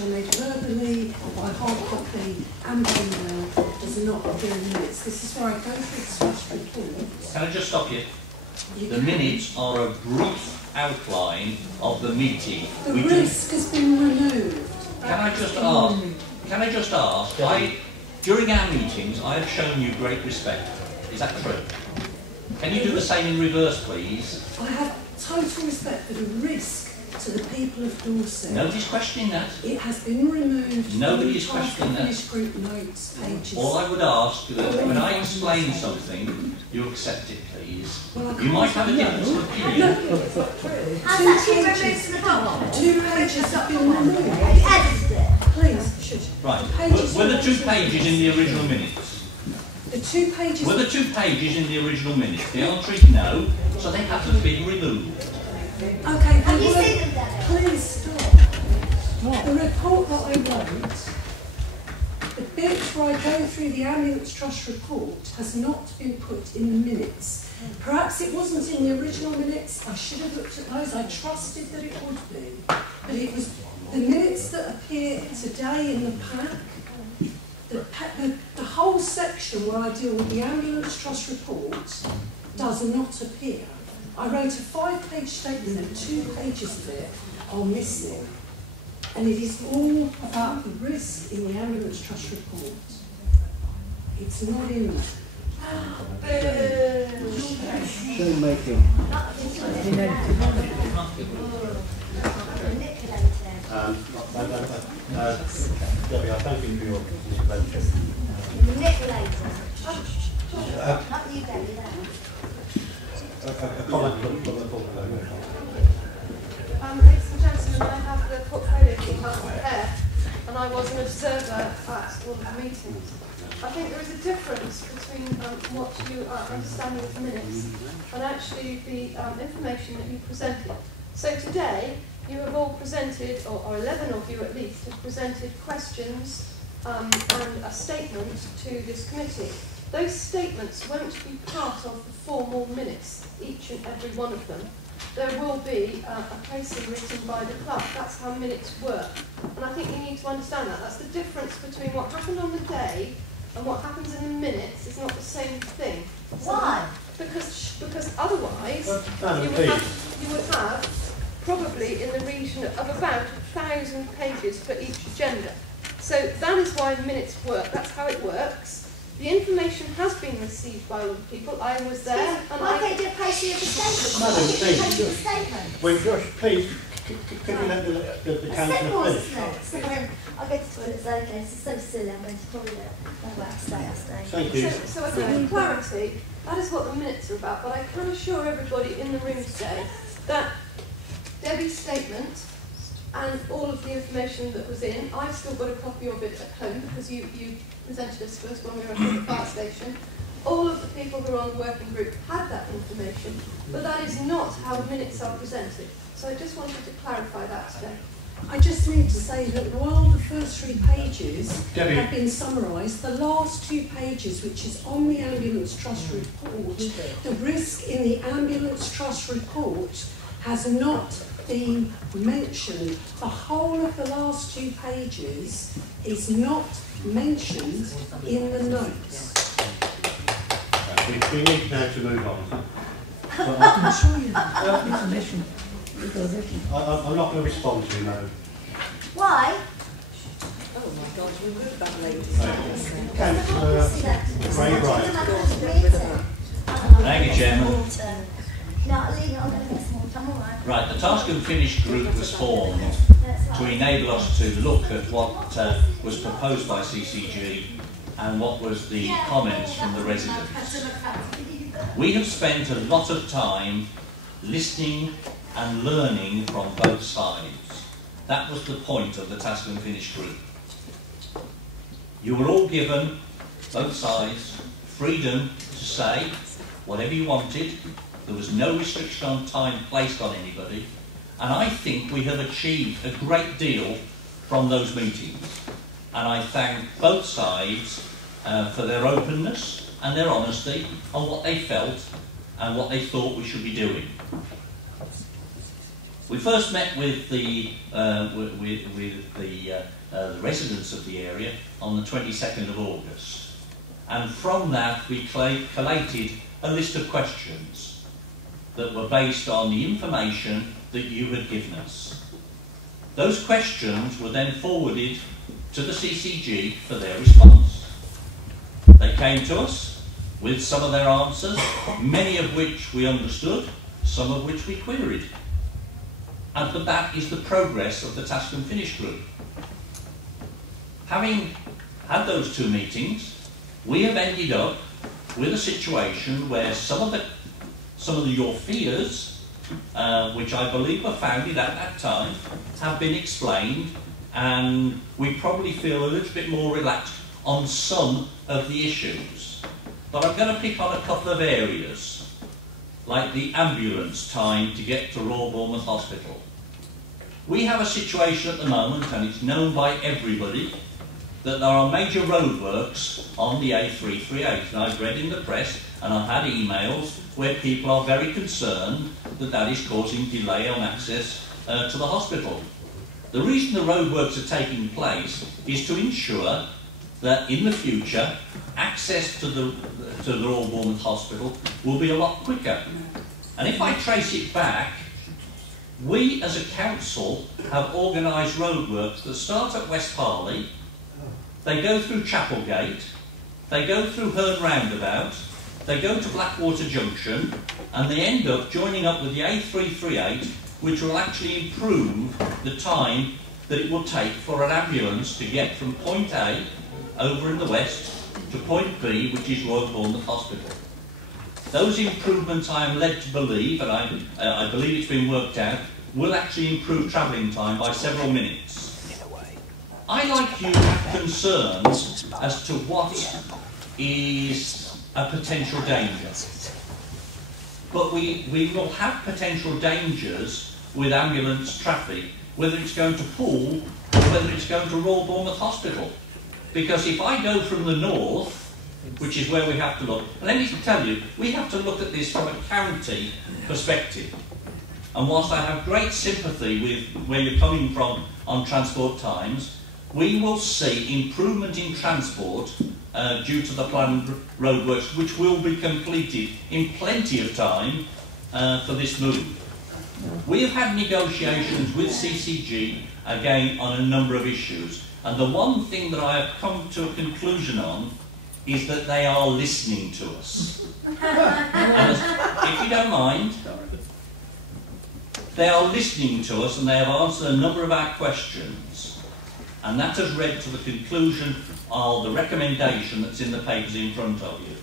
I made verbally or by hard copy and by email does not appear in minutes. This is where I go through the special report. Can I just stop you? The minutes are a brief outline of the meeting. The risk has been removed. Can I just ask? During our meetings, I have shown you great respect. Is that true? Can you do the same in reverse, please? I have total respect for the risk to the people of Dorset. Nobody's questioning that. It has been removed. Nobody is questioning that. Group notes pages. All I would ask is that when I explain something, you accept it, please. Well, you might have a different opinion. Has that been removed from the document? 2 pages have been removed. Have you edited it? Please, should you? Right. Were the 2 pages in the original minutes? The 2 pages... Were the 2 pages in the original minutes? The answer is no, so they haven't been removed. Okay, have you seen them then? Please stop. What? The report that I wrote, the bit where I go through the Ambulance Trust report has not been put in the minutes. Perhaps it wasn't in the original minutes. I should have looked at those. I trusted that it would be. But it was the minutes that appear today in the pack. The whole section where I deal with the Ambulance Trust report does not appear. I wrote a 5-page statement and 2 pages of it are missing. And it is all about the risk in the Ambulance Trust report. It's not in there. Filmmaking. Debbie, I thank you for your intervention. Manipulator. Not you, Debbie, that. A comment from the portfolio. Ladies and gentlemen, I have the portfolio details prepared, and I was an observer at all of the meetings. I think there is a difference between what you are understanding of minutes and actually the information that you presented. So today, you have all presented, or 11 of you at least, have presented questions and a statement to this committee. Those statements won't be part of the formal minutes, each and every one of them. There will be a placing written by the clerk. That's how minutes work. And I think you need to understand that. That's the difference between what happened on the day and what happens in the minutes. It's not the same thing. Why? Because otherwise you would have probably in the region of about 1,000 pages for each agenda. So that is why minutes work. That's how it works. The information has been received by all the people. I was there. And why can't you do a page of the statement? Madam, Please. Wait, Josh, please, could you let the councillor finish? I'll go to the toilet, it's okay. This is so silly, I'm going to probably I'll stay. Thank you. So I think for clarity, that is what the minutes are about. But I can assure everybody in the room today that Debbie's statement and all of the information that was in, I've still got a copy of it at home because you presented us first when we were at the fire station. All of the people who are on the working group had that information, but that is not how the minutes are presented. So I just wanted to clarify that today. I just need to say that while the first 3 pages Debbie. have been summarised, the last 2 pages, which is on the Ambulance Trust report, the risk in the Ambulance Trust report has not been mentioned. The whole of the last 2 pages is not mentioned in the notes. We need now to move on. I can assure you that. Information. I'm not going to respond to you now. Why? Oh my God, we moved that lady. Councillor Ray Bryant. Thank you, Chairman. No, I'll leave it on there for small time, all right. Right, the Task and Finish group was formed to enable us to look at what was proposed by CCG and what was the comments from the residents. We have spent a lot of time listening and learning from both sides. That was the point of the Task and Finish group. You were all given, both sides, freedom to say whatever you wanted. There was no restriction on time placed on anybody. And I think we have achieved a great deal from those meetings. And I thank both sides for their openness and their honesty on what they felt and what they thought we should be doing. We first met with the residents of the area on the 22nd of August, and from that we collated a list of questions that were based on the information that you had given us. Those questions were then forwarded to the CCG for their response. They came to us with some of their answers, many of which we understood, some of which we queried. But that is the progress of the Task and Finish group. Having had those two meetings, we have ended up with a situation where some of your fears, which I believe were founded at that time, have been explained, and we probably feel a little bit more relaxed on some of the issues. But I'm going to pick on a couple of areas, like the ambulance time to get to Royal Bournemouth Hospital. We have a situation at the moment, and it's known by everybody, that there are major roadworks on the A338, and I've read in the press and I've had emails where people are very concerned that that is causing delay on access to the hospital. The reason the roadworks are taking place is to ensure that in the future access to the Royal Bournemouth Hospital will be a lot quicker. And if I trace it back, we as a council have organised roadworks that start at West Harley, they go through Chapelgate, they go through Herne Roundabout, they go to Blackwater Junction, and they end up joining up with the A338, which will actually improve the time that it will take for an ambulance to get from point A, over in the west, to point B, which is Royal Bournemouth Hospital. Those improvements, I am led to believe, and I believe it's been worked out, will actually improve travelling time by several minutes. I, like you, have concerns as to what is a potential danger. But we will have potential dangers with ambulance traffic, whether it's going to Poole or whether it's going to Royal Bournemouth Hospital. Because if I go from the north, which is where we have to look, and let me tell you, we have to look at this from a county perspective. And whilst I have great sympathy with where you're coming from on transport times, we will see improvement in transport due to the planned roadworks, which will be completed in plenty of time for this move. We have had negotiations with CCG, again, on a number of issues, and the one thing that I have come to a conclusion on is that they are listening to us. And if you don't mind, they are listening to us and they have answered a number of our questions, and that has led to the conclusion of the recommendation that's in the papers in front of you.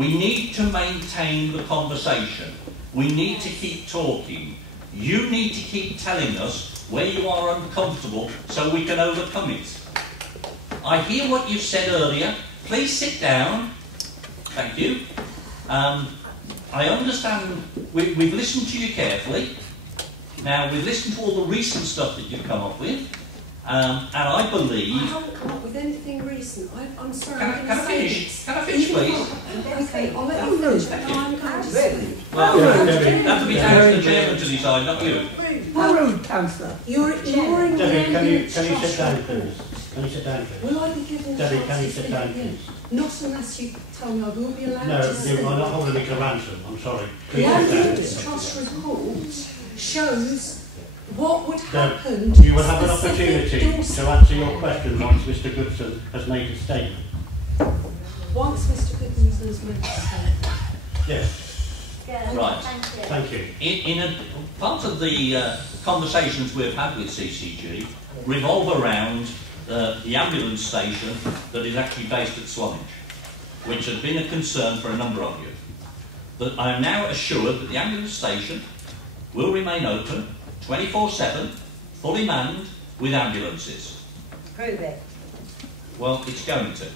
We need to maintain the conversation. We need to keep talking. You need to keep telling us where you are uncomfortable so we can overcome it. I hear what you said earlier. Please sit down. Thank you. I understand we've listened to you carefully. Now, we've listened to all the recent stuff that you've come up with. And I believe... I haven't come up with anything recent. I'm sorry. Can I finish? Can I finish, please? Okay, I'll let you finish, but now I'm going to speak. Well, that'll be down to the chairman to decide, not you. How rude, Councillor. You're ignoring Debbie, the can you ambulance sit trust down, report. please? Can you sit down, please? Will I be given Debbie, a can chance you to sit speak down, again? please? Not unless you tell me I will be allowed No, to speak. you are not holding me to ransom. I'm sorry. The Please sit down. ambulance trust report shows what would Deb, happen to you will have an opportunity to answer your question once Mr Goodson has made his statement. Once Mr Goodson has made his statement. Yes. Good. Right. Thank you. Thank you. In a part of the conversations we've had with CCG revolve around the ambulance station that is actually based at Swanage, which has been a concern for a number of you. But I am now assured that the ambulance station will remain open 24/7, fully manned with ambulances. Prove it. Well, it's going to.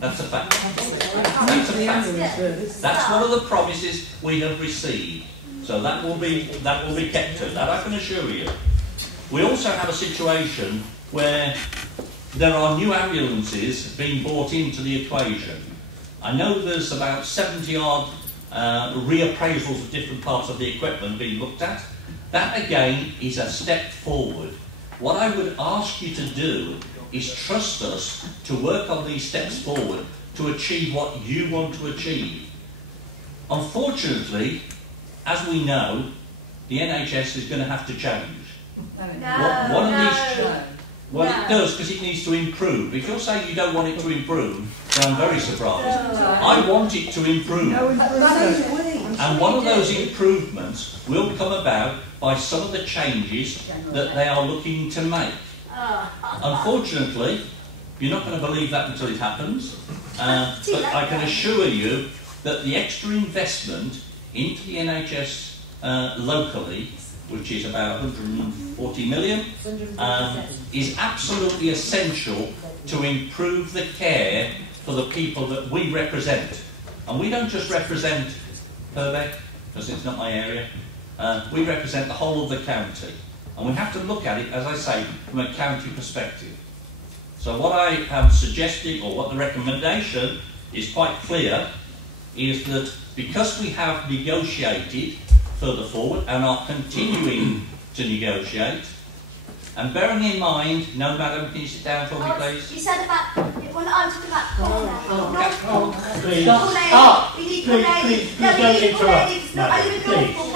That's a fact. That's a fact. That's one of the promises we have received. So that will be kept to. That I can assure you. We also have a situation where there are new ambulances being brought into the equation. I know there's about 70 odd reappraisals of different parts of the equipment being looked at. That again is a step forward. What I would ask you to do is trust us to work on these steps forward to achieve what you want to achieve. Unfortunately, as we know, the NHS is going to have to change. Well, it does, because it needs to improve. If you're saying you don't want it to improve, then I'm very surprised. I want it to improve. And one of those improvements will come about by some of the changes that they are looking to make. Unfortunately, you're not going to believe that until it happens. But I can assure you that the extra investment into the NHS locally, which is about 140 million, is absolutely essential to improve the care for the people that we represent. And we don't just represent Purbeck, because it's not my area. We represent the whole of the county. And we have to look at it, as I say, from a county perspective. So what I am suggesting, or what the recommendation is quite clear, is that because we have negotiated further forward and are continuing to negotiate, and bearing in mind, no, madam, can you sit down for me, please? You said about, well, I'm talking about Paul. Please. We need Paul. Please don't interrupt. I live in Norfolk,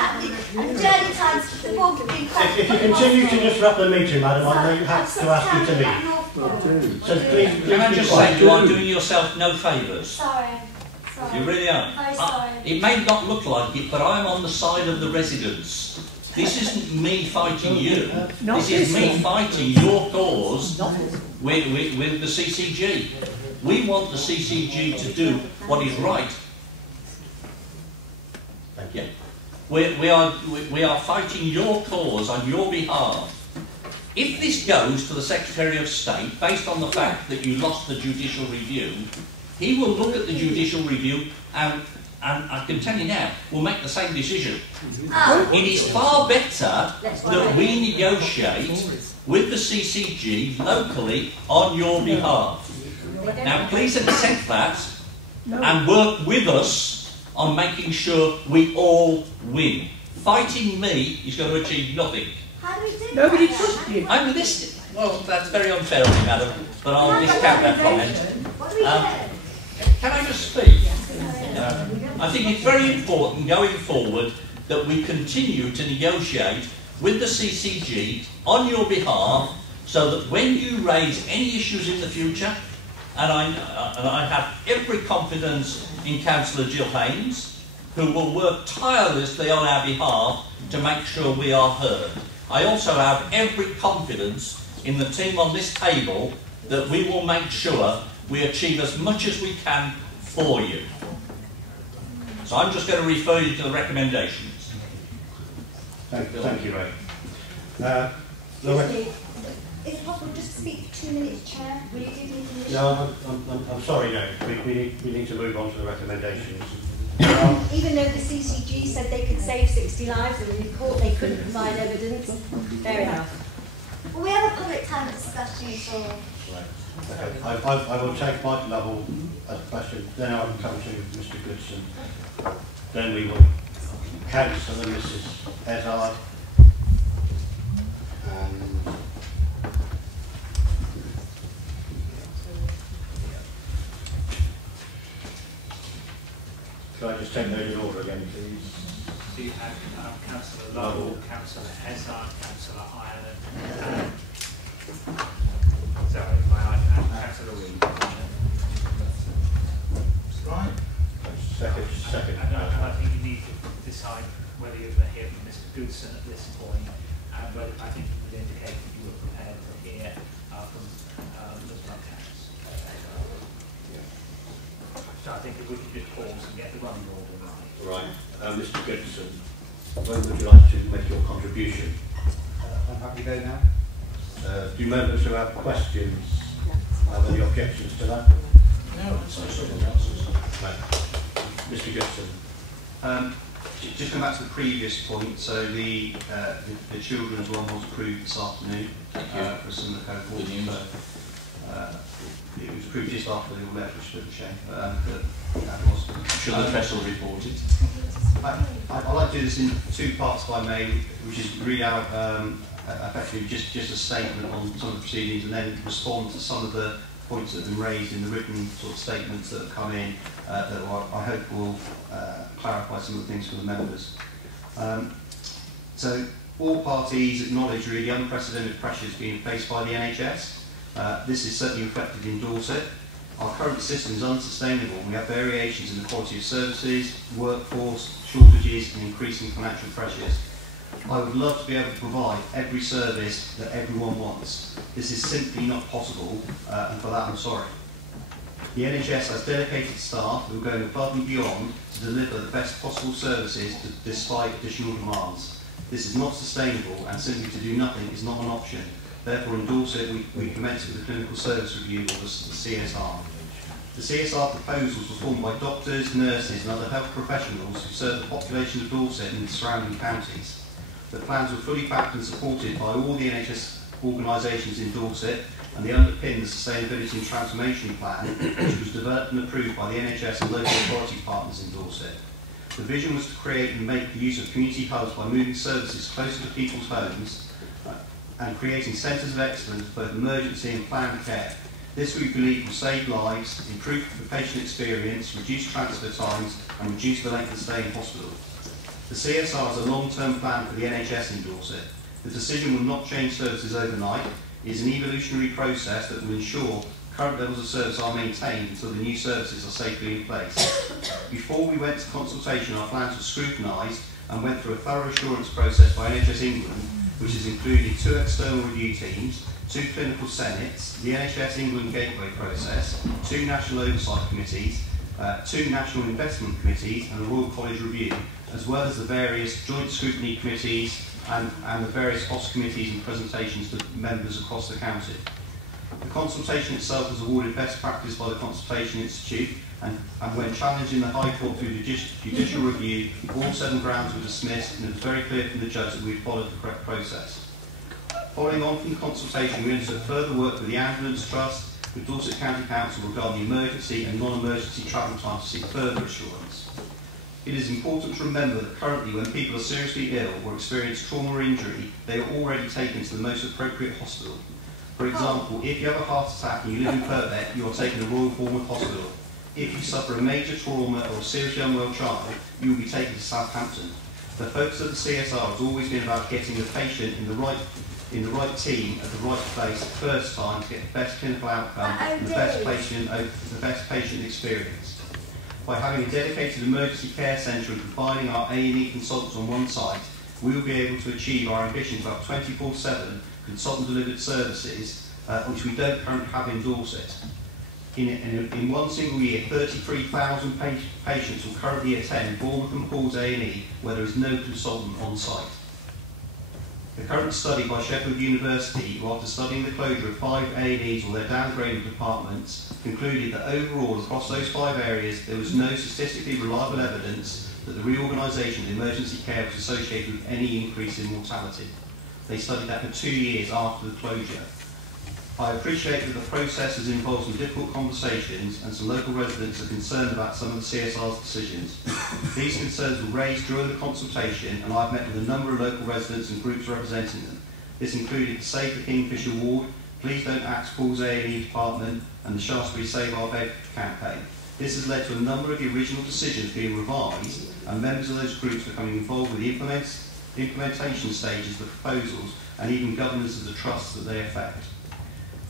and the journey times, the board have been quite... If you continue to disrupt the meeting, madam, I may have to ask you to leave. So please, can I just say, you are doing yourself no favours. Sorry. You really are. Very sorry. It may not look like it, but I'm on the side of the residents. This isn't me fighting you. This is me fighting your cause with the CCG. We want the CCG to do what is right. Thank you. We are fighting your cause on your behalf. If this goes to the Secretary of State, based on the fact that you lost the judicial review, he will look at the judicial review and I can tell you now, we'll make the same decision. It is far better that we negotiate with the CCG locally on your behalf. Now please accept that and work with us on making sure we all win. Fighting me is going to achieve nothing. How do we do Nobody that? trusts you. I'm listening. Well, that's very unfair of me, madam, but I'll discount that comment. What do we do? Can I just speak? I think it's very important going forward that we continue to negotiate with the CCG on your behalf so that when you raise any issues in the future, and I have every confidence in Councillor Jill Haynes, who will work tirelessly on our behalf to make sure we are heard. I also have every confidence in the team on this table that we will make sure we achieve as much as we can for you. So I'm just going to refer you to the recommendations. Thank you, Ray. Excuse me. Is it possible just to speak for 2 minutes, Chair? Will you give me permission? No, I'm sorry, no. We need to move on to the recommendations. Even though the CCG said they could save 60 lives and in court they couldn't provide evidence, fair enough. Well, we have a public time discussion, so... Okay. I will take Mike Lovell as a question, then I will come to Mr Goodson. Then we will cancel and Mrs Ezard. And could I just take those in order again, please? So you have Councillor Lovell, Councillor Ezard, Councillor Ireland, sorry, and Councillor Reid. Right. Second. I think you need to decide whether you're going to hear from Mr Goodson at this point, but I think you would indicate that you were prepared to hear from the Blood House. So I think if we could just pause and get the running order right. Right. Mr Goodson, when would you like to make your contribution? I'm happy to go now. Do members who have questions have any objections to that? No, it's not something else. Right. Mr Goodson. Just going back to the previous point, so the children's one was approved this afternoon for a similar cohort. it was approved just after the all electric split shame. That was. Should the press will report it? I'd like to do this in two parts, if I may, which is read out effectively just a statement on some of the proceedings and then respond to some of the points that have been raised in the written sort of statements that have come in that I hope will clarify some of the things for the members. So all parties acknowledge really the unprecedented pressures being faced by the NHS. This is certainly reflected in Dorset. Our current system is unsustainable and we have variations in the quality of services, workforce, shortages and increasing financial pressures. I would love to be able to provide every service that everyone wants. This is simply not possible and for that I'm sorry. The NHS has dedicated staff who are going above and beyond to deliver the best possible services despite additional demands. This is not sustainable and simply to do nothing is not an option. Therefore, in Dorset, we commenced with the Clinical Service Review, or the CSR. The CSR proposals were formed by doctors, nurses and other health professionals who serve the population of Dorset and the surrounding counties. The plans were fully backed and supported by all the NHS organisations in Dorset, and they underpin the Sustainability and Transformation Plan, which was developed and approved by the NHS and local authority partners in Dorset. The vision was to create and make the use of community hubs by moving services closer to people's homes, and creating centres of excellence for both emergency and planned care. This we believe will save lives, improve the patient experience, reduce transfer times and reduce the length of stay in hospital. The CSR is a long-term plan for the NHS in Dorset. The decision will not change services overnight. It is an evolutionary process that will ensure current levels of service are maintained until the new services are safely in place. Before we went to consultation, our plans were scrutinised and went through a thorough assurance process by NHS England, which has included 2 external review teams, 2 clinical senates, the NHS England Gateway process, 2 national oversight committees, 2 national investment committees and a Royal College review, as well as the various joint scrutiny committees and the various OS committees and presentations to members across the county. The consultation itself was awarded best practice by the Consultation Institute, and when challenging the High Court through judicial review, all 7 grounds were dismissed, and it was very clear from the judge that we had followed the correct process. Following on from the consultation, we undertook further work with the Ambulance Trust, with Dorset County Council regarding the emergency and non-emergency travel time to seek further assurance. It is important to remember that currently when people are seriously ill or experience trauma or injury, they are already taken to the most appropriate hospital. For example, if you have a heart attack and you live in Purbeck, you are taken to Royal Bournemouth Hospital. If you suffer a major trauma or a seriously unwell child, you will be taken to Southampton. The focus of the CSR has always been about getting the patient in the right team at the right place the first time to get the best clinical outcome and the best patient experience. By having a dedicated emergency care centre and combining our A&E consultants on one site, we will be able to achieve our ambition to have 24/7 consultant-delivered services, which we don't currently have in Dorset. In one single year, 33,000 patients will currently attend Bournemouth and Paul's A&E where there is no consultant on site. The current study by Sheffield University, who after studying the closure of 5 A&Es or their downgrading departments, concluded that overall across those 5 areas there was no statistically reliable evidence that the reorganisation of emergency care was associated with any increase in mortality. They studied that for 2 years after the closure. I appreciate that the process has involved some difficult conversations and some local residents are concerned about some of the CSR's decisions. These concerns were raised during the consultation and I've met with a number of local residents and groups representing them. This included the Save the Kingfisher Ward, Please Don't Axe Paul's A&E Department and the Shaftesbury Save Our Bed campaign. This has led to a number of the original decisions being revised and members of those groups becoming involved with the implementation stages of the proposals and even governance of the trusts that they affect.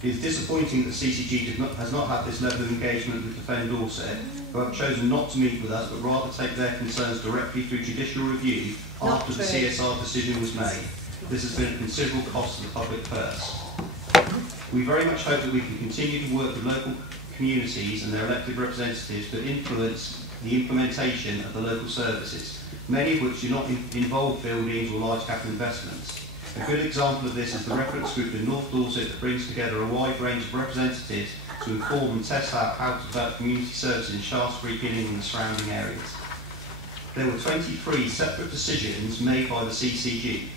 It is disappointing that CCG has not had this level of engagement with Defend Dorset, who have chosen not to meet with us but rather take their concerns directly through judicial review after the CSR decision was made. This has been a considerable cost to the public purse. We very much hope that we can continue to work with local communities and their elected representatives to influence the implementation of the local services, many of which do not involve buildings or large capital investments. A good example of this is the reference group in North Dorset that brings together a wide range of representatives to inform and test out how to develop community services in Shaftesbury, Gillingham and the surrounding areas. There were 23 separate decisions made by the CCG.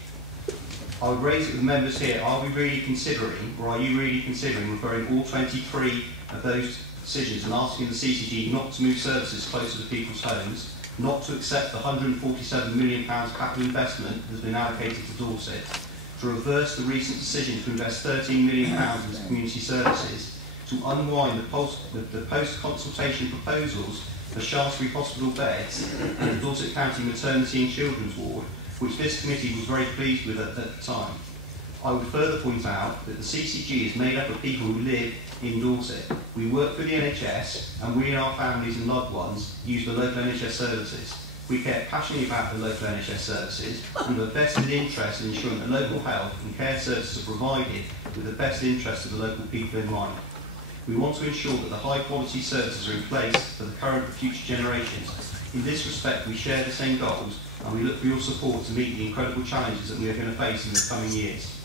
I would raise it with members here, are we really considering, or are you really considering referring all 23 of those decisions and asking the CCG not to move services closer to people's homes, not to accept the £147 million capital investment that has been allocated to Dorset, to reverse the recent decision to invest £13 million into community services, to unwind the post-consultation proposals for Shaftesbury Hospital beds and the Dorset County Maternity and Children's Ward, which this committee was very pleased with at the time. I would further point out that the CCG is made up of people who live in Dorset. We work for the NHS, and we and our families and loved ones use the local NHS services. We care passionately about the local NHS services and have a vested interest in ensuring that local health and care services are provided with the best interest of the local people in mind. We want to ensure that the high quality services are in place for the current and future generations. In this respect, we share the same goals, and we look for your support to meet the incredible challenges that we are going to face in the coming years.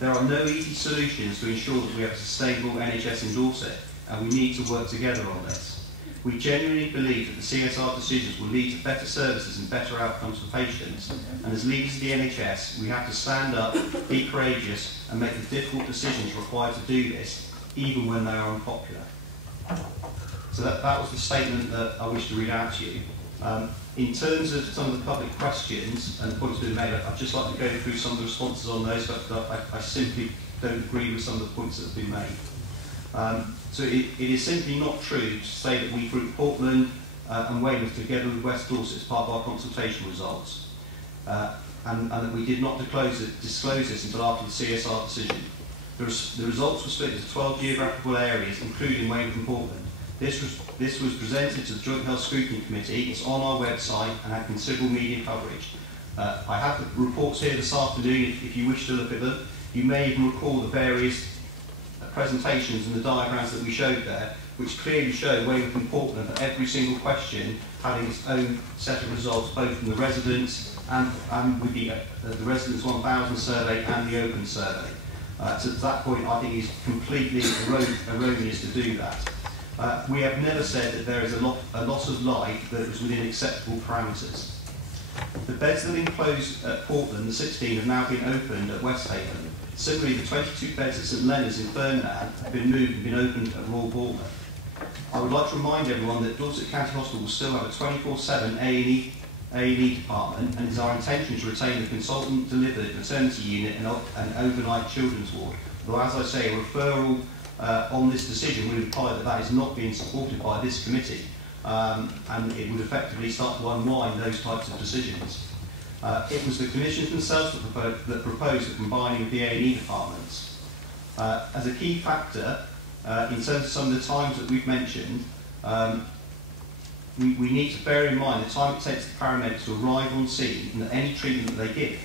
There are no easy solutions to ensure that we have a sustainable NHS in Dorset, and we need to work together on this. We genuinely believe that the CSR decisions will lead to better services and better outcomes for patients, and as leaders of the NHS, we have to stand up, be courageous, and make the difficult decisions required to do this, even when they are unpopular. So that was the statement that I wish to read out to you. In terms of some of the public questions and the points being made, I'd just like to go through some of the responses on those, but I simply don't agree with some of the points that have been made. So it is simply not true to say that we grouped Portland and Weymouth together with West Dorset as part of our consultation results, and that we did not disclose this until after the CSR decision. The results were split into 12 geographical areas, including Weymouth and Portland. This was presented to the Joint Health Scrutiny Committee. It's on our website and had considerable media coverage. I have the reports here this afternoon if you wish to look at them. You may even recall the various presentations and the diagrams that we showed there, which clearly show Weymouth and Portland for every single question having its own set of results, both from the residents and with the Residents 1000 survey and the Open survey. So to that point, I think it's completely erroneous to do that. We have never said that there is a loss of life that was within acceptable parameters. The beds that have been closed at Portland, the 16, have now been opened at Westhaven. Similarly, the 22 beds at St Leonard's in Fernland have been moved and been opened at Royal Bournemouth. I would like to remind everyone that Dorset County Hospital will still have a 24/7 A&E department, and it is our intention to retain the consultant-delivered maternity unit and overnight children's ward. Though, as I say, a referral on this decision would imply that that is not being supported by this committee, and it would effectively start to unwind those types of decisions. It was the Commission themselves that proposed the combining of the A&E departments. As a key factor, in terms of some of the times that we've mentioned, we need to bear in mind the time it takes the paramedics to arrive on scene and any treatment that they give.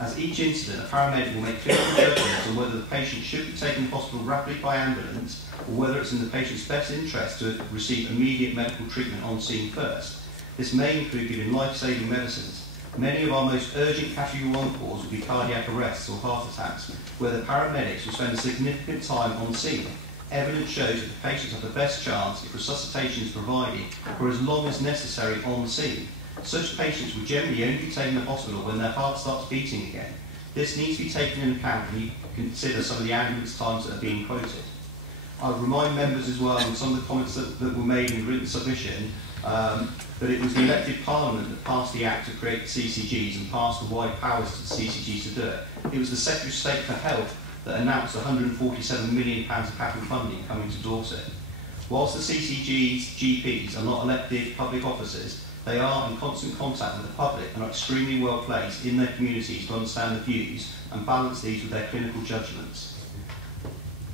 As each incident, a paramedic will make clinical judgments on whether the patient should be taken to hospital rapidly by ambulance or whether it's in the patient's best interest to receive immediate medical treatment on scene first. This may include giving life-saving medicines. Many of our most urgent Category 1 calls will be cardiac arrests or heart attacks, where the paramedics will spend a significant time on scene. Evidence shows that the patients have the best chance if resuscitation is provided for as long as necessary on scene. Such patients will generally only be taken to hospital when their heart starts beating again. This needs to be taken into account when you consider some of the ambulance times that are being quoted. I would remind members as well, and some of the comments that were made in written submission, that it was the elected Parliament that passed the Act to create the CCGs and passed the wide powers to the CCGs to do it. It was the Secretary of State for Health that announced £147 million of capital funding coming to Dorset. Whilst the CCG's GPs are not elected public officers, they are in constant contact with the public and are extremely well placed in their communities to understand the views and balance these with their clinical judgments.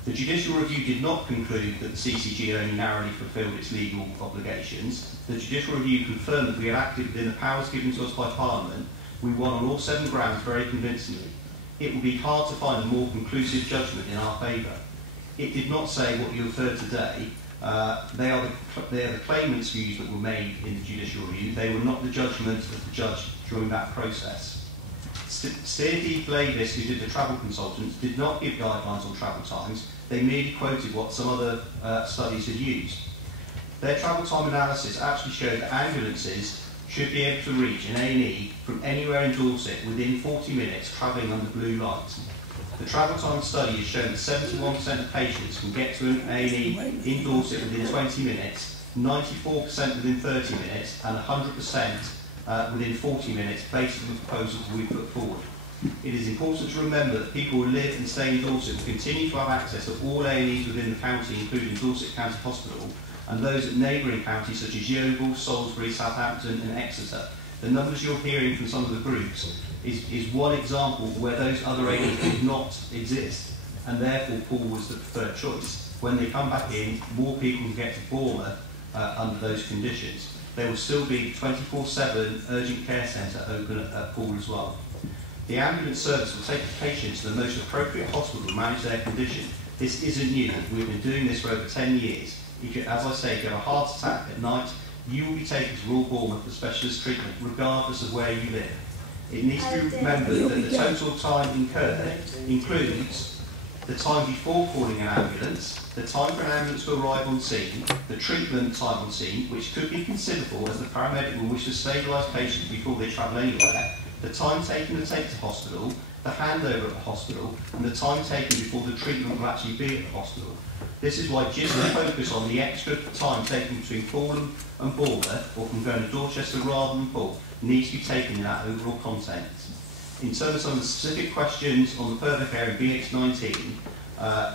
The judicial review did not conclude that the CCG had only narrowly fulfilled its legal obligations. The judicial review confirmed that we had acted within the powers given to us by Parliament. We won on all 7 grounds very convincingly. It will be hard to find a more conclusive judgment in our favour. It did not say what you have heard today. They are the claimants' views that were made in the judicial review. They were not the judgment of the judge during that process. Steer Glavis, who did the travel consultants, did not give guidelines on travel times. They merely quoted what some other studies had used. Their travel time analysis actually showed that ambulances should be able to reach an A&E from anywhere in Dorset within 40 minutes travelling under blue light. The travel time study has shown that 71% of patients can get to an A&E in Dorset within 20 minutes, 94% within 30 minutes, and 100% within 40 minutes based on the proposals we put forward. It is important to remember that people who live and stay in Dorset will continue to have access to all A&Es within the county, including Dorset County Hospital, and those at neighbouring counties such as Yeovil, Salisbury, Southampton and Exeter. The numbers you're hearing from some of the groups is one example where those other A&Es did not exist, and therefore Poole was the preferred choice. When they come back in, more people can get to Bournemouth under those conditions. There will still be 24/7 urgent care centre open at Poole as well. The ambulance service will take the patient to the most appropriate hospital to manage their condition. This isn't new. We've been doing this for over 10 years. If you, as I say, if you have a heart attack at night, you will be taken to Royal Bournemouth for specialist treatment, regardless of where you live. It needs to be remembered that the total time incurred includes the time before calling an ambulance, the time for an ambulance to arrive on scene, the treatment time on scene, which could be considerable as the paramedic will wish to stabilise patients before they travel anywhere, the time taken to take to hospital, the handover at the hospital, and the time taken before the treatment will actually be at the hospital. This is why just the focus on the extra time taken between Poole and Bournemouth, or from going to Dorchester rather than Poole, needs to be taken in that overall context. In terms of some of the specific questions on the further care in BH19,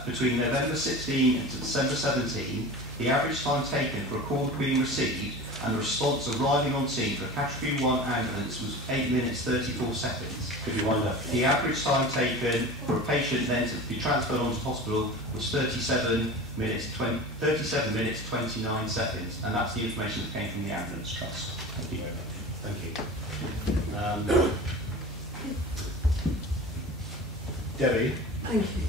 between November 16 and December 17, the average time taken for a call being received and the response arriving on scene for a Category 1 ambulance was 8 minutes 34 seconds. Could you wind up? The average time taken for a patient then to be transferred onto hospital was 37 minutes 29 seconds, and that's the information that came from the Ambulance Trust. Thank you very much. Thank you. Debbie? Thank you.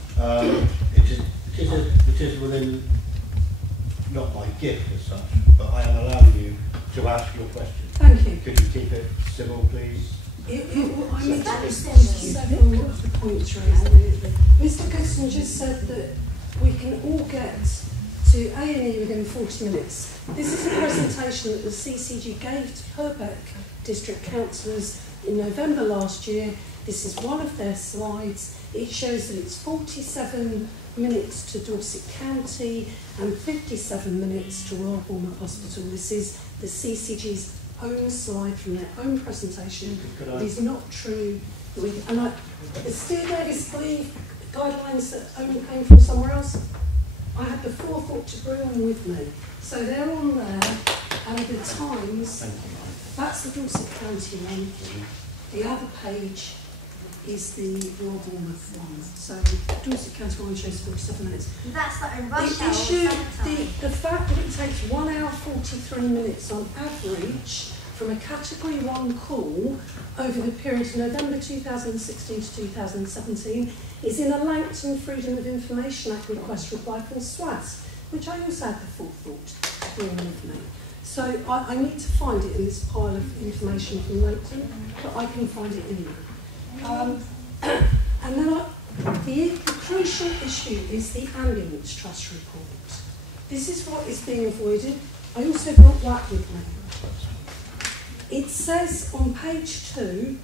It is within, not my gift as such, but I am allowing you to ask your question. Thank you. Could you keep it civil, please? I need to respond to several of the points raised. Mr. Goodson just said that we can all get to A&E within 40 minutes. This is a presentation that the CCG gave to Purbeck District Councillors in November last year. This is one of their slides. It shows that it's 47 minutes to Dorset County and 57 minutes to Royal Bournemouth Hospital. This is the CCG's own slide from their own presentation. It is not true. The Steer Davis believe guidelines that only came from somewhere else. I had the forethought to bring them with me. So they're on there, and the times, that's the Dorset County one. The other page is the Royal Bournemouth one. So Dorset County one shows 47 minutes. That's not in rush hour. The fact that it takes 1 hour 43 minutes on average from a Category 1 call over the period of November 2016 to 2017 is in a Langton Freedom of Information Act request reply from SWAS, which I also had the forethought to bring with me. So I need to find it in this pile of information from Langton, but I can find it in there. And then the crucial issue is the Ambulance Trust report. This is what is being avoided. I also brought that with me. It says on page 2,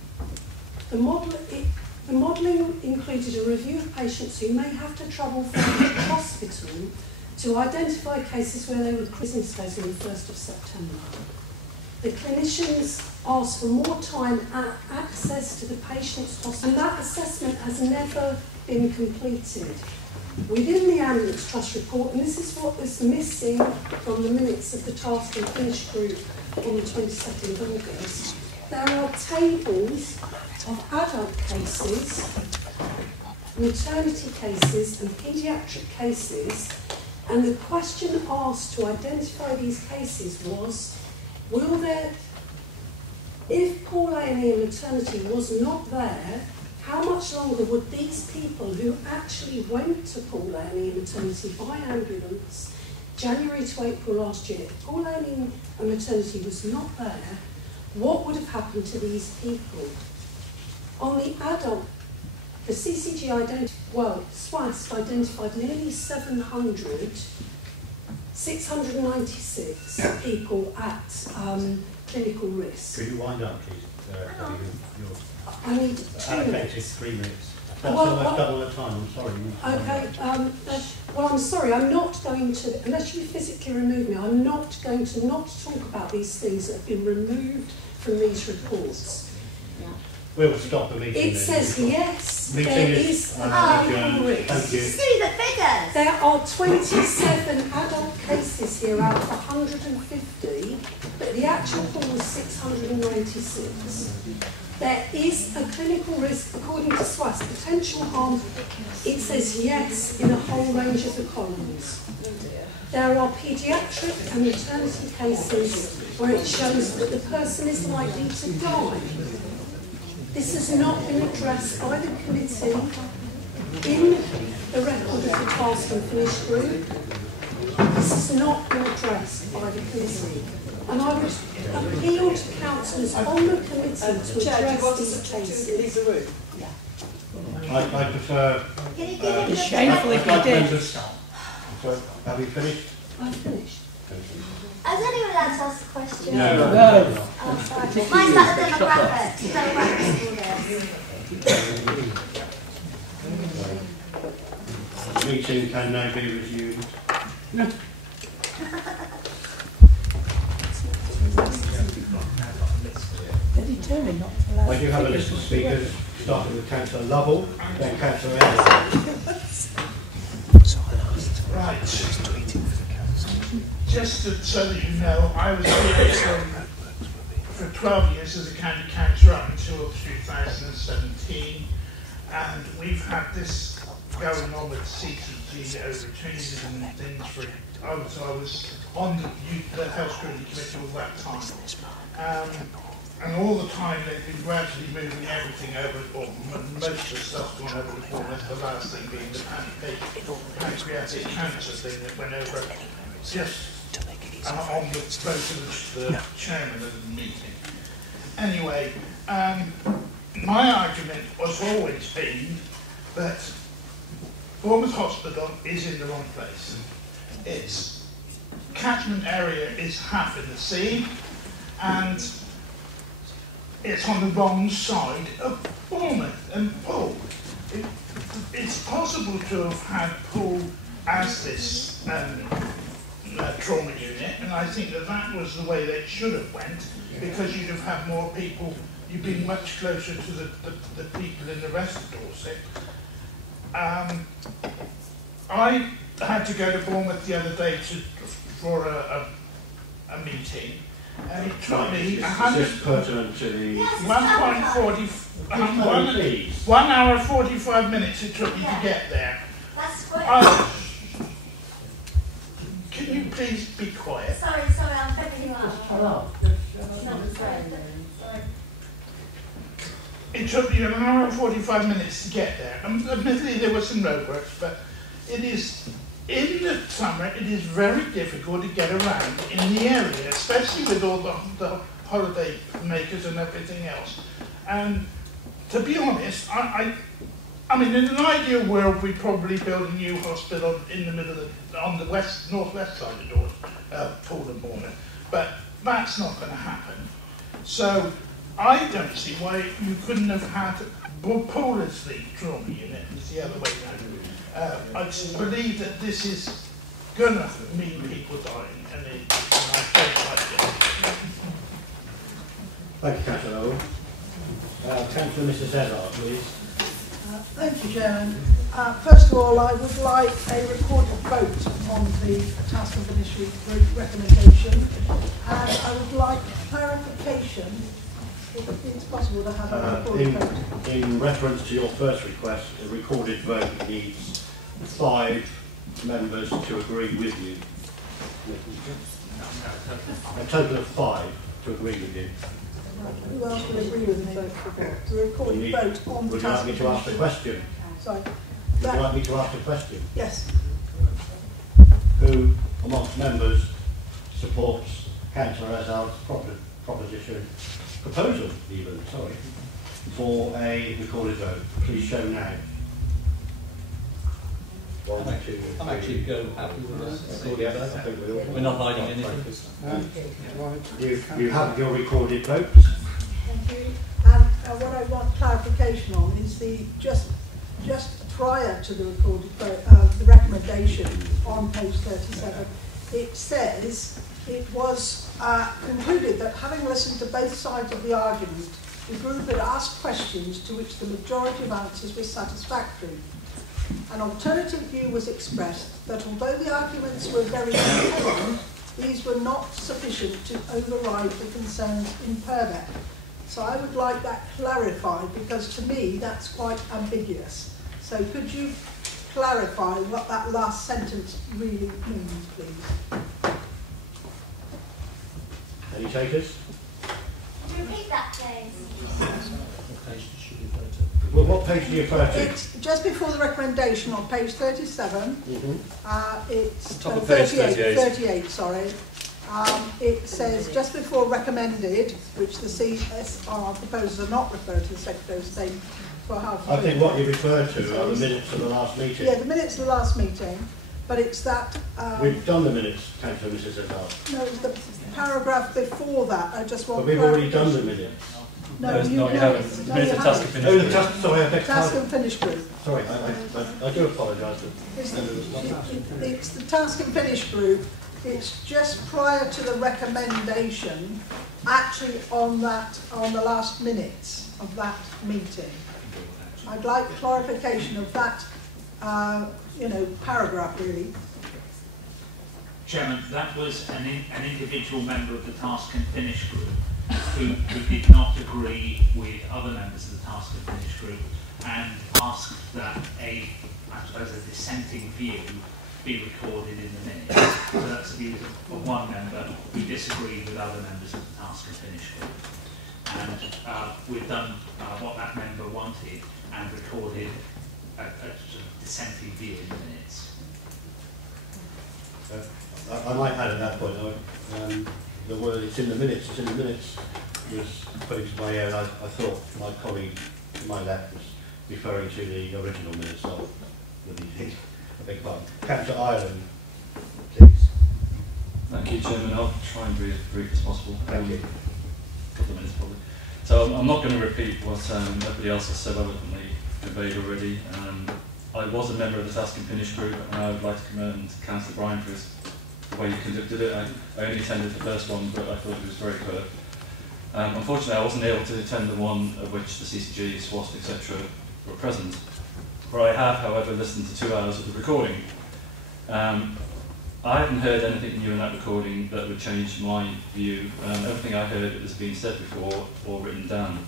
the modelling included a review of patients who may have to travel from the hospital to identify cases where they were business days on the 1st of September. The clinicians asked for more time and access to the patient's hospital, and that assessment has never been completed. Within the Ambulance Trust report, and this is what was missing from the minutes of the Task and Finish group on the 22nd of August, there are tables of adult cases, maternity cases and paediatric cases, and the question asked to identify these cases was, will there, if Poole A&E and maternity was not there, how much longer would these people who actually went to Poole A&E and maternity by ambulance January to April last year, if Poole A&E and maternity was not there, what would have happened to these people? On the adult, the CCG SWAS identified nearly 696 people at clinical risk. Could you wind up, please? I need 2 allocated minutes. 3 minutes. That's Well, almost double the time, I'm sorry. Okay, well, I'm sorry, I'm not going to, unless you physically remove me, I'm not going to not talk about these things that have been removed from these reports. We'll stop the meeting. It says yes, Meeting there is is a clinical risk. Thank you. See the figures. There are 27 adult cases here out of 150, but the actual pool was 696. There is a clinical risk, according to SWAS, potential harm. It says yes in a whole range of the columns. There are paediatric and maternity cases where it shows that the person is likely to die. This has not been addressed by the committee in the record of the task and finish group. This has not been addressed by the committee. And I would appeal to councillors on the committee to address these cases. I prefer... It's shameful if you did. So, have you finished? I've finished. Has anyone else asked a question? No. No. Oh, sorry. Mine's about the demographics. The meeting can now be resumed. They're determined not to allow I do have a list of speakers, starting with Councillor Lovell, then Councillor Ellis. Right. Just so that you know, I was here for 12 years as a county councillor up until 2017, and we've had this going on with CCG over changes and things for. I was on the Health Scrutiny Committee all that time, and all the time they've been gradually moving everything over, or most of the stuff gone over to Bournemouth. The last thing being the pancreatic cancer thing that went over just on the vote of the chairman of the meeting. Anyway, my argument has always been that Bournemouth Hospital is in the wrong place. Its catchment area is half in the sea, and it's on the wrong side of Bournemouth and Poole. It's possible to have had Poole as this trauma unit, and I think that was the way they should have went, because you'd have had more people, you'd been much closer to the people in the rest of Dorset. I had to go to Bournemouth the other day for a meeting, and it took me Just pertinent to the... 1 hour 45 minutes it took me to get there. That's great. Can you please be quiet? Sorry, I'm picking you up. Sorry. It took me 1 hour and 45 minutes to get there. Admittedly, there were some roadworks, but it is, in the summer, it is very difficult to get around in the area, especially with all the holiday makers and everything else. And to be honest, I mean, in an ideal world, we'd probably build a new hospital in the middle of on the northwest side of Poole and Bournemouth, but that's not going to happen. So I don't see why you couldn't have had Poole as the trauma unit. It's the other way around. I believe that this is going to mean people dying, and I don't like it. Thank you, Councillor Lovell. Councillor Mrs. Ezard, please. Thank you, Chairman. First of all, I would like a recorded vote on the task and finish group recommendation, and I would like clarification if it's possible to have a recorded vote. In reference to your first request, a recorded vote needs 5 members to agree with you. A total of 5 to agree with you. Who else would agree with me? The recorded vote on the Would you like task me and to ask the finish. question? Sorry. Would you like me to ask a question? Yes. Who amongst members supports Councillor Ezard's proposal even, for a recorded vote? Please show now. 1, 2, I'm actually happy with this. I think we all. We're not hiding anything. You have your recorded votes. Thank you. And what I want clarification on is the just prior to the recorded vote, the recommendation on page 37. It says it was concluded that having listened to both sides of the argument, the group had asked questions to which the majority of answers were satisfactory. An alternative view was expressed that although the arguments were very compelling, these were not sufficient to override the concerns in Purbeck. So I would like that clarified, because to me that's quite ambiguous. So could you clarify what that last sentence really means, please? Any takers? Could you repeat that, please? What page should we refer to? Well, what page do you refer to? It's just before the recommendation on page 37. It's Top of page 38, sorry. It says just before recommended, which the CSR proposals are not referred to the Secretary of State for half. I think what you referred to are the minutes of the last meeting. Yeah, the minutes of the last meeting, but it's that. We've done the minutes, Councillor Mrs. Ezard. No, it's the paragraph before that. I just want. But we've already done the minutes. No, you haven't. The minutes of task and finish. Oh, the task. Sorry, I beg Task pardon. and finish group. Sorry, I do apologise. It's the task and finish group. It's just prior to the recommendation, actually on the last minutes of that meeting. I'd like clarification of that, paragraph really. Chairman, that was an individual member of the task and finish group who did not agree with other members of the task and finish group and asked that a dissenting view be recorded in the minutes. So that's the view of one member who disagreed with other members of the task and finish group. And we've done what that member wanted and recorded a sort of dissenting view in the minutes. I might add at that point, the word "it's in the minutes," "it's in the minutes" was put into my ear, and I thought my colleague to my left was referring to the original minutes of the meeting. I beg your pardon. Councillor Ireland, please. Thank you, Chairman. I'll try and be as brief as possible. Thank you. A couple of minutes probably. So I'm not going to repeat what everybody else has so eloquently conveyed already. I was a member of the task and finish group, and I would like to commend Councillor Bryan for the way you conducted it. I only attended the first one, but I thought it was very clear. Unfortunately, I wasn't able to attend the one at which the CCG, SWAT, etc. were present. Where I have, however, listened to 2 hours of the recording. I haven't heard anything new in that recording that would change my view. Everything I heard has been said before or written down.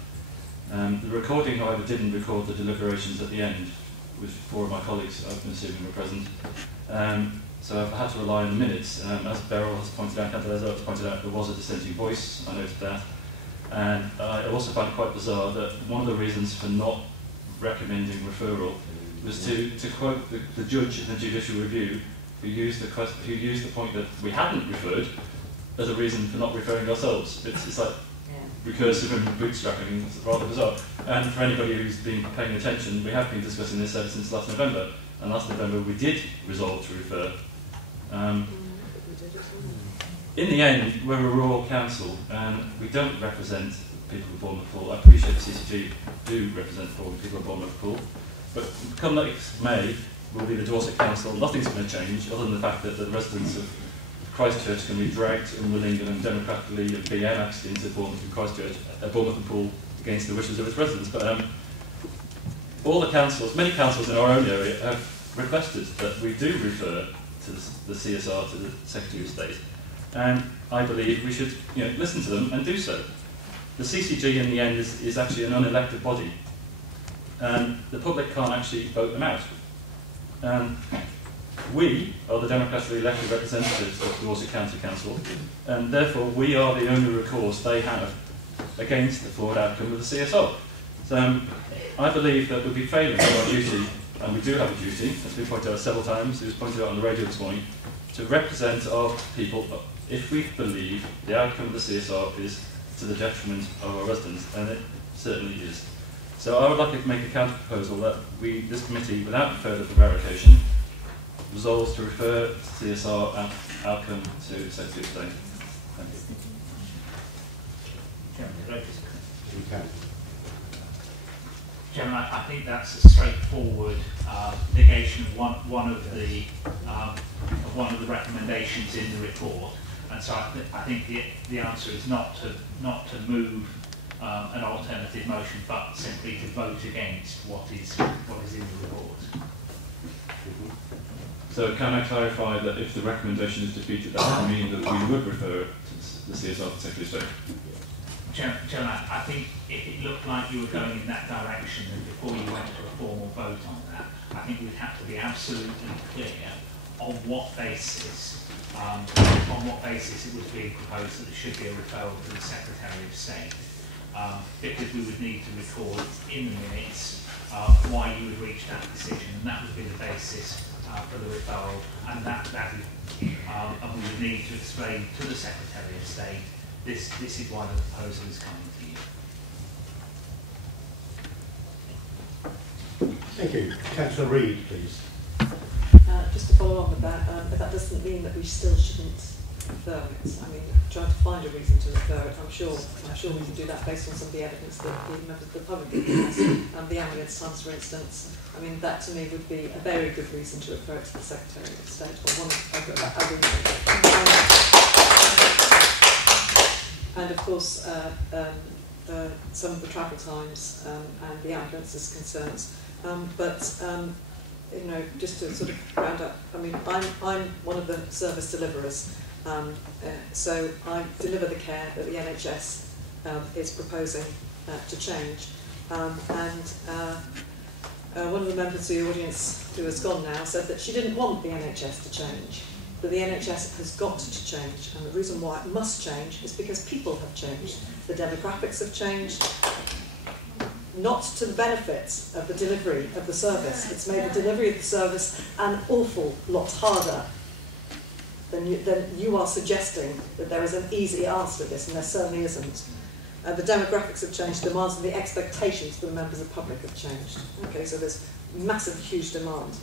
The recording, however, didn't record the deliberations at the end, which 4 of my colleagues, I've been assuming, were present. So I've had to rely on the minutes. As Beryl has pointed out, Councillor Ezard has pointed out, there was a dissenting voice, I noted that. And I also found it quite bizarre that one of the reasons for not recommending referral was to quote the judge in the judicial review who used the point that we hadn't referred as a reason for not referring ourselves. It's like recursive and bootstrapping. It's rather bizarre. And for anybody who's been paying attention, we have been discussing this ever since last November. And last November we did resolve to refer. In the end, we're a rural council and we don't represent people of Bournemouth Pool. I appreciate the CCG do represent people of Bournemouth Pool, but come next May, we'll be the Dorset Council. Nothing's going to change other than the fact that the residents of Christchurch can be dragged unwillingly and democratically and be annexed into Bournemouth and Christchurch, Bournemouth and Pool against the wishes of its residents. But all the councils, many councils in our own area have requested that we do refer to the CSR, to the Secretary of State. And I believe we should listen to them and do so. The CCG in the end is actually an unelected body. And the public can't actually vote them out. And we are the democratically elected representatives of the Dorset County Council, and therefore we are the only recourse they have against the flawed outcome of the CSR. So I believe that we'll be failing in our duty, and we do have a duty, as we pointed out several times, it was pointed out on the radio this morning, to represent our people if we believe the outcome of the CSR is to the detriment of our residents, and it certainly is. So I would like to make a counter proposal that this committee, without further prevarication, resolves to refer CSR outcome to Secretary of State. Thank you. You can. Chairman, I think that's a straightforward negation of one of the recommendations in the report, and so I think the answer is not to move an alternative motion, but simply to vote against what is in the report. So can I clarify that if the recommendation is defeated, that would mean that we would refer it to the CSR to Secretary of State? Chairman, I think if it looked like you were going in that direction, and before you went to a formal vote on that, I think we'd have to be absolutely clear on what basis it was being proposed that there should be a referral to the Secretary of State, because we would need to record in the minutes why you would reach that decision, and that would be the basis for the referral, and and we would need to explain to the Secretary of State this is why the proposal is coming to you. Thank you. Councillor Reid, please. Just to follow on with that, but that doesn't mean that we still shouldn't refer it. I mean, trying to find a reason to refer it, I'm sure we can do that based on some of the evidence that the members of the public has. The ambulance times, for instance, I mean, that to me would be a very good reason to refer it to the Secretary of State, or one of and of course, some of the travel times and the ambulance's concerns. You know, just to sort of round up, I mean, I'm one of the service deliverers, so I deliver the care that the NHS is proposing to change. One of the members of the audience who has gone now said that she didn't want the NHS to change. But the NHS has got to change, and the reason why it must change is because people have changed. The demographics have changed, not to the benefit of the delivery of the service. It's made the delivery of the service an awful lot harder than you are suggesting that there is an easy answer to this, and there certainly isn't. The demographics have changed, demands and the expectations for the members of the public have changed. Okay, so there's massive, huge demand.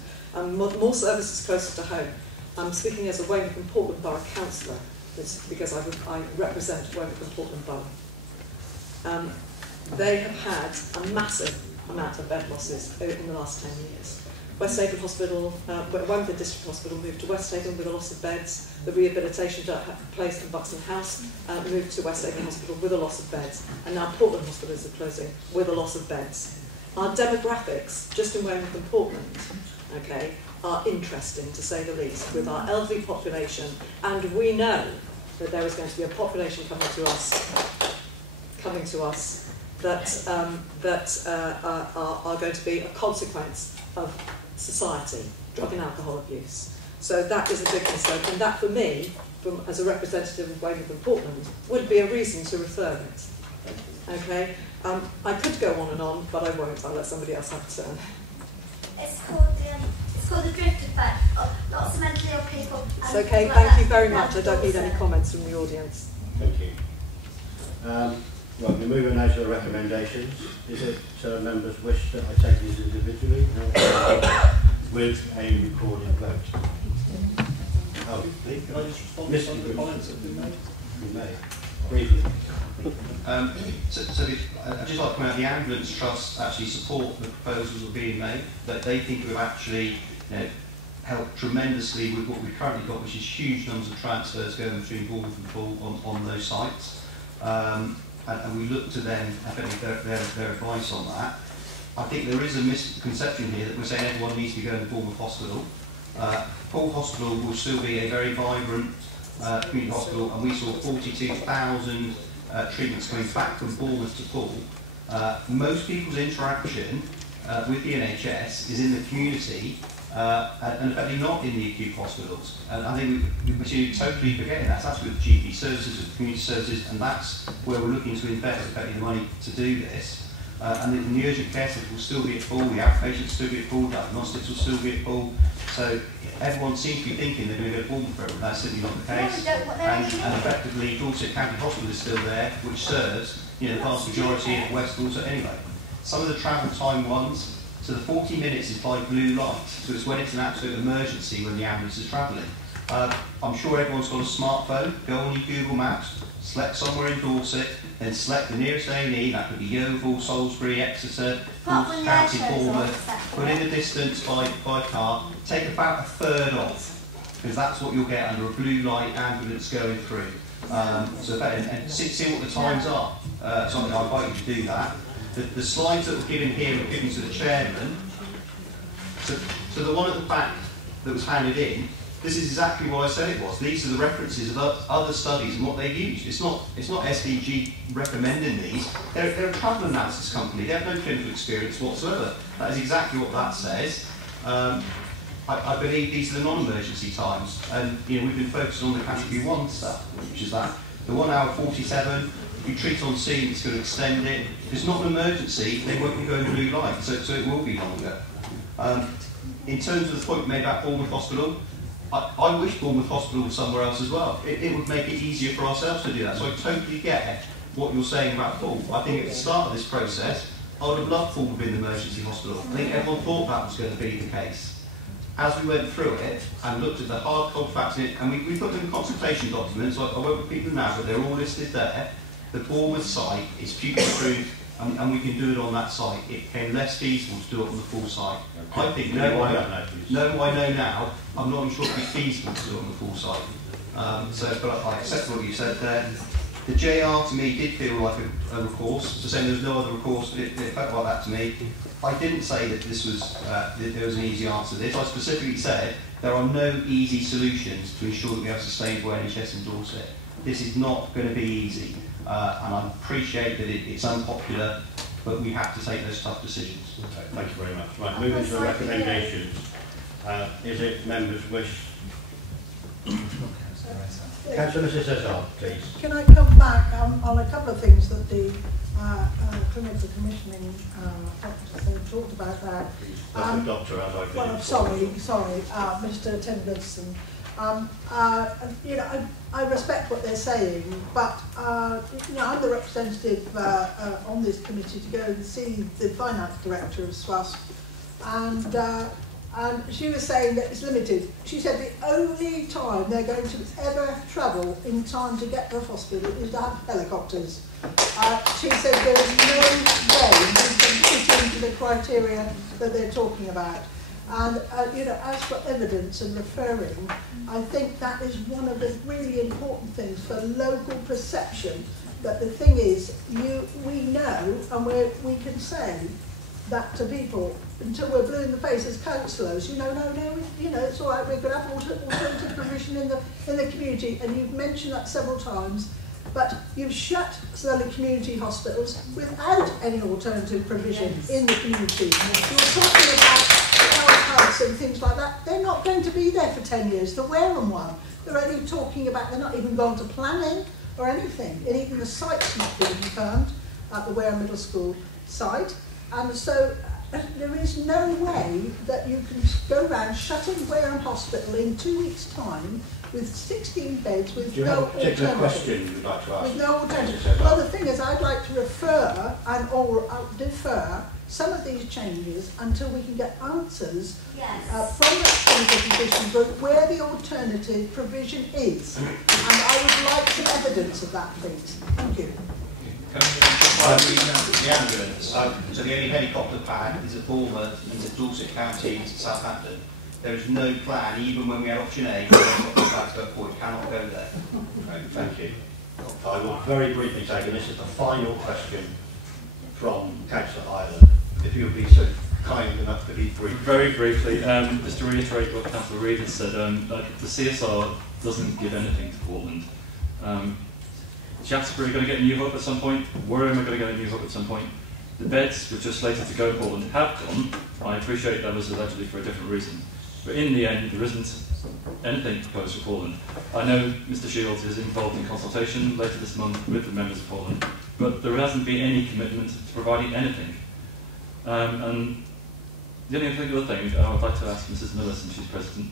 More services closer to home. I'm speaking as a Weymouth and Portland Borough councillor, because I represent Weymouth and Portland Borough. They have had a massive amount of bed losses in the last 10 years. West Haven Hospital, Weymouth District Hospital moved to West Haven with a loss of beds. The rehabilitation place in Buxton House moved to West Haven Hospital with a loss of beds. And now Portland hospitals are closing with a loss of beds. Our demographics, just in Weymouth and Portland, okay, are interesting to say the least, with our elderly population, and we know that there is going to be a population coming to us that are going to be a consequence of society, drug and alcohol abuse. So that is a big mistake, and that for me, as a representative of Weymouth and Portland, would be a reason to refer it. Okay, I could go on and on, but I won't. I'll let somebody else have a turn. It's called the drift effect. Lots of mentally ill people. It's okay. Thank you very much. I don't need any comments from the audience. Thank you. Right, we're moving now to the recommendations. Is it members' wish that I take these individually with a recorded vote? Oh, please. Can I just respond to some of the comments that have been made? You may. Briefly. I'd just like to point out the Ambulance Trust actually support the proposals that are being made, that they think we've actually helped tremendously with what we've currently got, which is huge numbers of transfers going between Bournemouth and Poole on those sites. And we look to them, their advice on that. I think there is a misconception here that we're saying everyone needs to go to Bournemouth Hospital. Poole Hospital will still be a very vibrant community hospital, and we saw 42,000 treatments coming back from Bournemouth to Poole. Most people's interaction with the NHS is in the community and effectively not in the acute hospitals. And I think we should totally forget that. That's with GP services, with community services, and that's where we're looking to invest effectively the money to do this. And the urgent care centre will still be at full, the outpatients will still be at full, diagnostics will still be at full. So everyone seems to be thinking they're going to go to Bournemouth forever, and that's simply not the case. And effectively, Dorset County Hospital is still there, which serves the vast majority of West Dorset anyway. Some of the travel time ones, So the 40 minutes is by blue light, so it's when it's an absolute emergency when the ambulance is travelling. I'm sure everyone's got a smartphone. Go on your Google Maps, select somewhere in Dorset, then select the nearest A&E, that could be Yeovil, Salisbury, Exeter, County, Bournemouth, put in the distance by car, take about a third off, because that's what you'll get under a blue light ambulance going through. And see what the times are. Something I invite you to do that. The slides that were given here were given to the chairman. So the one at the back that was handed in, this is exactly what I said it was. These are the references of other studies and what they've used. It's not SDG recommending these. They're a travel analysis company. They have no clinical experience whatsoever. That is exactly what that says. I believe these are the non-emergency times, and we've been focusing on the category 1 stuff, which is that the 1 hour 47. If you treat on scene, it's going to extend it. If it's not an emergency, they won't be going blue light, so it will be longer. In terms of the point made about Bournemouth Hospital, I wish Bournemouth Hospital was somewhere else as well. It would make it easier for ourselves to do that. So I totally get what you're saying about Poole. I think at the start of this process, I would have loved Poole to be in the emergency hospital. I think everyone thought that was going to be the case. As we went through it and looked at the hard cold facts in it, and we put them in consultation documents, I won't repeat them now, but they're all listed there. The Bournemouth site is future-proof, and we can do it on that site. It became less feasible to do it on the full site. Okay. I think, I know now, I'm not even sure it would be feasible to do it on the full site. But I accept what you said there. The JR to me did feel like a recourse. So saying there was no other recourse, it felt like that to me. I didn't say that this was that there was an easy answer to this. I specifically said there are no easy solutions to ensure that we have sustainable NHS in Dorset. This is not going to be easy, and I appreciate that it's unpopular, but we have to take those tough decisions. Okay, thank you very much. Right, moving to the recommendations. Is it members' wish? Councillor Mrs. Cesar, please. Can I come back on a couple of things that the clinical commissioning doctor talked about there? That's the doctor, as I think. Well, sorry, Mr. Tenderson. I respect what they're saying, but I'm the representative on this committee to go and see the finance director of SWAS, and she was saying that it's limited. She said the only time they're going to ever travel in time to get to the hospital is to have helicopters. She said there is no way we can fit into the criteria that they're talking about. And as for evidence and referring, I think that is one of the really important things for local perception. That the thing is, we know and we can say that to people until we're blue in the face as councillors. No, it's all right. We're going to have alternative provision in the community, and you've mentioned that several times. But you've shut the community hospitals without any alternative provision in the community. You're talking about health and things like that. They're not going to be there for 10 years. The Wareham one, they're only talking about, they're not even gone to planning or anything. And even the site's not being confirmed at the Wareham Middle School site. And so there is no way that you can go around shutting Wareham Hospital in 2 weeks' time with 16 beds with no alternative. Do you have a particular question you'd like to ask? With no alternative. Well, the thing is, I'd like to refer or defer some of these changes until we can get answers from the clinical physician group where the alternative provision is. And I would like some evidence of that, please. Thank you. The ambulance. So the only helicopter pad is at Bournemouth, is at Dorset County, is at Southampton. There is no plan, even when we had option A, for the helicopter pad to go forward. It cannot go there. Okay, thank you. I will very briefly take, and this is the final question from Councillor Ireland. If you would be so kind enough to be brief. Very briefly, just to reiterate what Councillor Reid has said, the CSR doesn't give anything to Portland. Shaftesbury are going to get a new hub at some point. Wareham are going to get a new hub at some point. The beds, which are slated to go to Portland, have gone. I appreciate that was allegedly for a different reason. But in the end, there isn't anything proposed for Portland. I know Mr. Shields is involved in consultation later this month with the members of Portland, but there hasn't been any commitment to providing anything. And the only other thing I would like to ask Mrs. Miller, since she's president,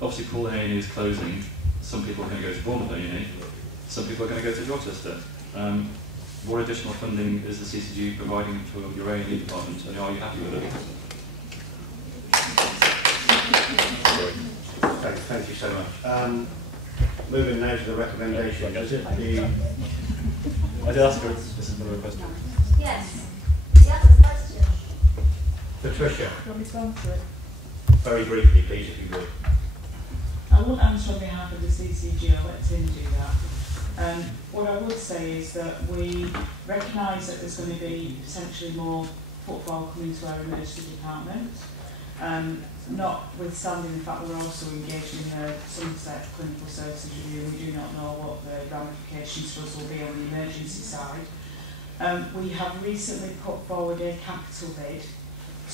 obviously Portland A&E is closing. Some people are going to go to Bournemouth A&E. Some people are going to go to Dorchester. what additional funding is the CCG providing for your A&E department, and are you happy with it? Thank you so much. Moving now to the recommendation. Is it the... I did ask her, this is another question. Yes. You have a question. Patricia, Do you want me to answer it? very briefly, please, if you would. I won't answer on behalf of the CCG, I'll let Tim do that. What I would say is that we recognise that there's going to be potentially more footfall coming to our emergency department. Notwithstanding the fact that we're also engaged in the Somerset Clinical Services Review, and we do not know what the ramifications for us will be on the emergency side. We have recently put forward a capital bid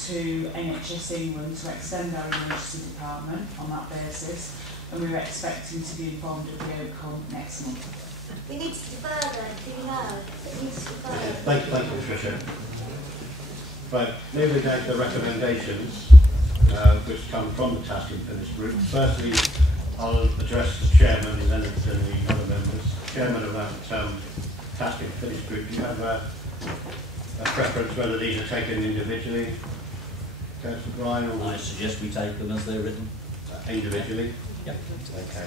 to NHS England to extend our emergency department on that basis, and we're expecting to be informed of the outcome next month. We need to defer then, do you know? It needs to defer. Thank you, Patricia. Right, moving down to the recommendations, which come from the Task and Finish group. Firstly, I'll address the chairman and then the other members. Chairman of that Task and Finish group, do you have a preference whether these are taken individually? Councillor Bryan? Or I suggest we take them as they're written. Individually? Yep. Okay.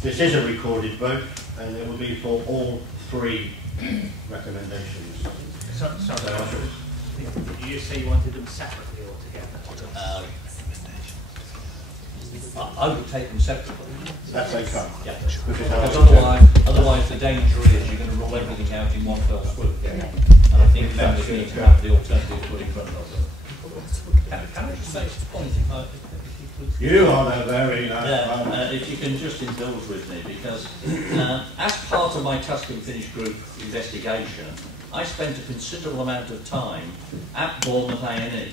This is a recorded vote, and it will be for all three recommendations. Did you say you wanted them separately or together? I would take them separately. That's okay. Yeah. Because otherwise the danger is you're going to roll everything out in one fell swoop. Yeah. And I think members need to have the alternative put in front of them. Can I just make a point if you could? You are the very if you can just indulge with me, because as part of my Task and Finish group investigation, I spent a considerable amount of time at Bournemouth A&E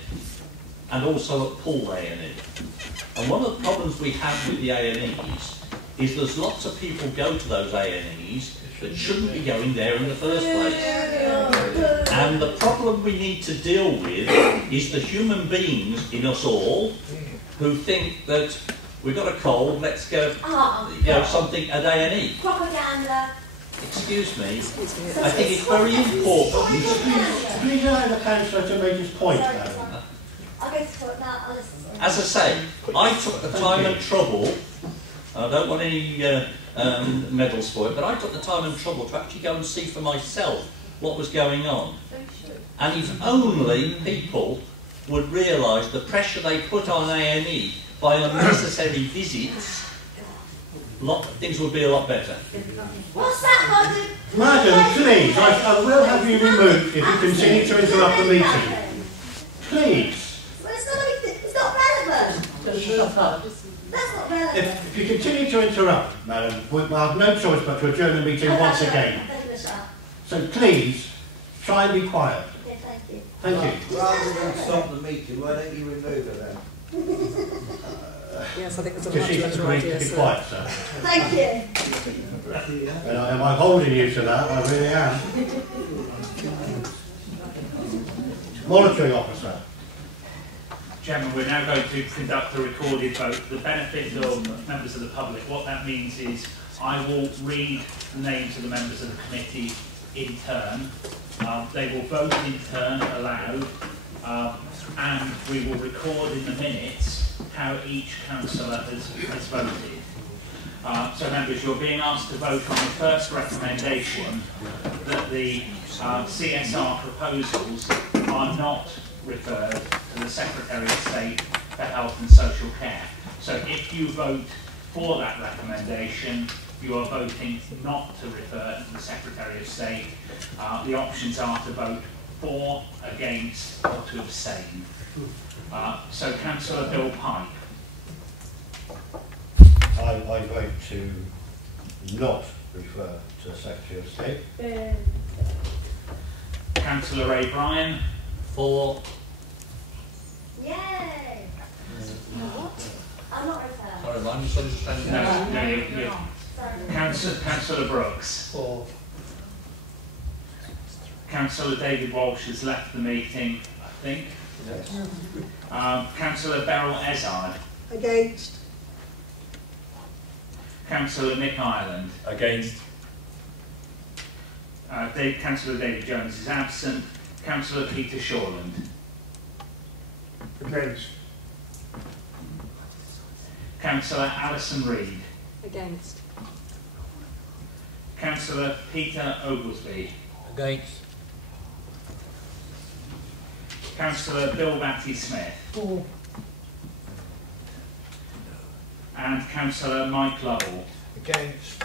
and also at Poole A&E. And one of the problems we have with the A&Es is there's lots of people go to those A&Es that shouldn't be going there in the first place. And the problem we need to deal with is the human beings in us all who think that we've got a cold, let's go, something at A&E. Propaganda. Excuse me, I think it's very important. Please allow the councillor to make his point. I'll go to it now, I'll listen. As I say, I took the time and trouble, I don't want any medals for it, but I took the time and trouble to actually go and see for myself what was going on. And if only people would realise the pressure they put on A&E by unnecessary visits, things would be a lot better. What's that, Madam, please, I will have you removed if you continue to interrupt the meeting. Please. Well, it's not relevant. That's not relevant. If you continue to interrupt, madam, we'll have no choice but to adjourn the meeting once again. So please, try and be quiet. Okay, thank you. Thank you. Rather than stop the meeting, why don't you remove her then? Yes, I think it's a Because much she's better agreed idea, to be sir. quiet, sir. Thank you. And am I holding you to that? I really am. Monitoring officer. Chairman, we're now going to conduct a recorded vote for the benefit of members of the public. What that means is I will read the names of the members of the committee in turn. They will vote in turn aloud, and we will record in the minutes how each councillor has voted. So members, you're being asked to vote on the first recommendation that the CSR proposals are not referred to the Secretary of State for Health and Social Care. So if you vote for that recommendation, you are voting not to refer to the Secretary of State. The options are to vote for, against, or to abstain. So Councillor Bill Pike. I vote to not refer to the Secretary of State. Councillor Ray Bryan. For. Yay! I'm not referring. Sorry, am I misunderstanding? No, Councillor Brooks. For. Councillor David Walsh has left the meeting, I think. Yes. Councillor Beryl Ezard. Against. Councillor Nick Ireland. Against. Councillor David Jones is absent. Councillor Peter Shorland. Against. Councillor Alison Reid. Against. Councillor Peter Oglesby. Against. Councillor Bill Batty-Smith. For. And Councillor Mike Lovell. Against.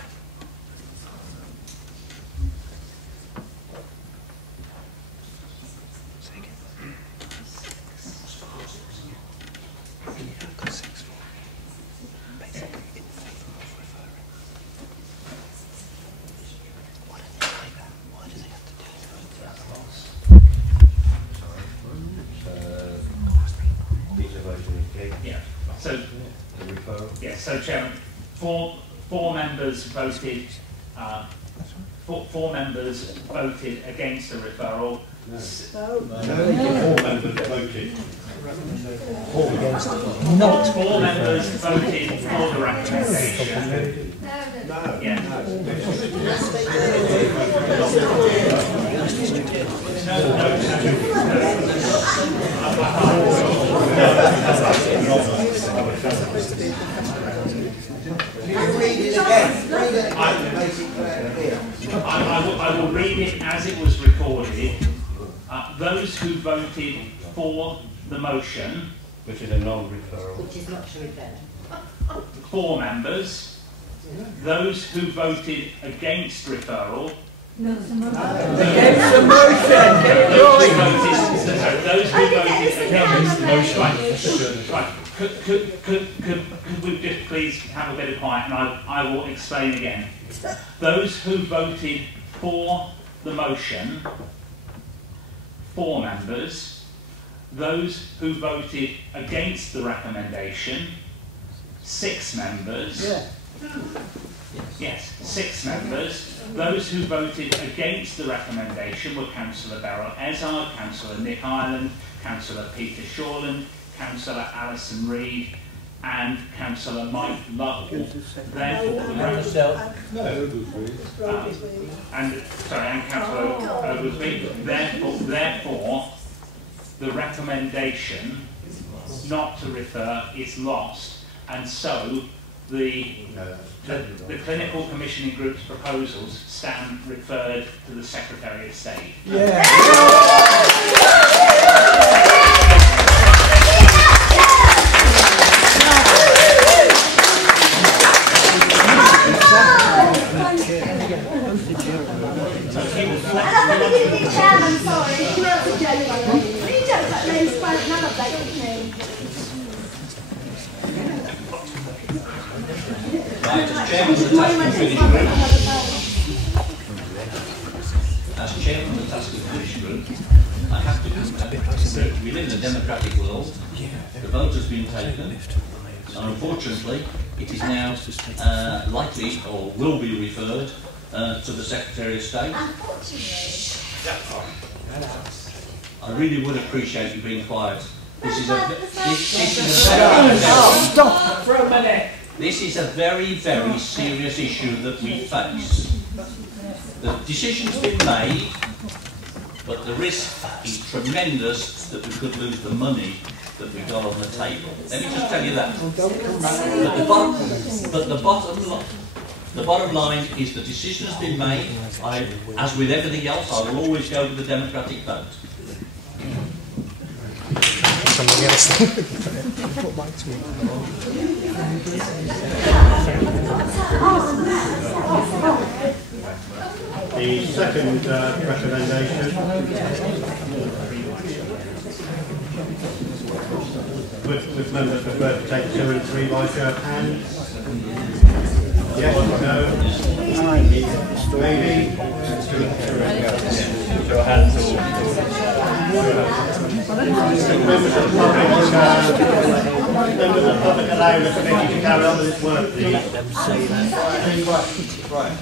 So, Chairman, four members voted. Four members voted against the referral. No. 4 members voted. 4 members voted for the recommendation. No. Yeah. Can you read it again? Read it again to make it clear. I will read it as it was recorded. Those who voted for the motion, which is a non-referral, which is not to refer, 4 members. Those who voted against referral. No, against the motion. Those who voted against the motion. Right. Could we just please have a bit of quiet, and I will explain again. Those who voted for the motion, 4 members. Those who voted against the recommendation, 6 members. Yeah. Yes, 6 members. Those who voted against the recommendation were Councillor Beryl Ezard, Councillor Nick Ireland, Councillor Peter Shorland, Councillor Alison Reid, and Councillor Mike Lovell. Therefore, and Councillor Oglesby. Therefore, the recommendation not to refer is lost, and so the clinical commissioning group's proposals stand referred to the Secretary of State. Yeah. I'm sorry, you know it's a joke. You don't let me spoke none of that with me. Right, as chairman of the task and finish group, as chairman of the task and finish group, I have to confirm that we live in a democratic world. The vote has been taken, and unfortunately, it is now likely or will be referred to the Secretary of State. I really would appreciate you being quiet. This is stop for a minute. This is a very, very serious issue that we face. The decision's been made, but the risk is tremendous that we could lose the money that we got on the table. Let me just tell you that. But the bottom line is the decision has been made. As with everything else, I will always go with the democratic vote. Something else. Put mine to me. The second recommendation with members prefer to take 2 and 3 by show of hands. Yes or no? Maybe? Show of hands. Members of the public allow the committee to carry on with its work, please. Right.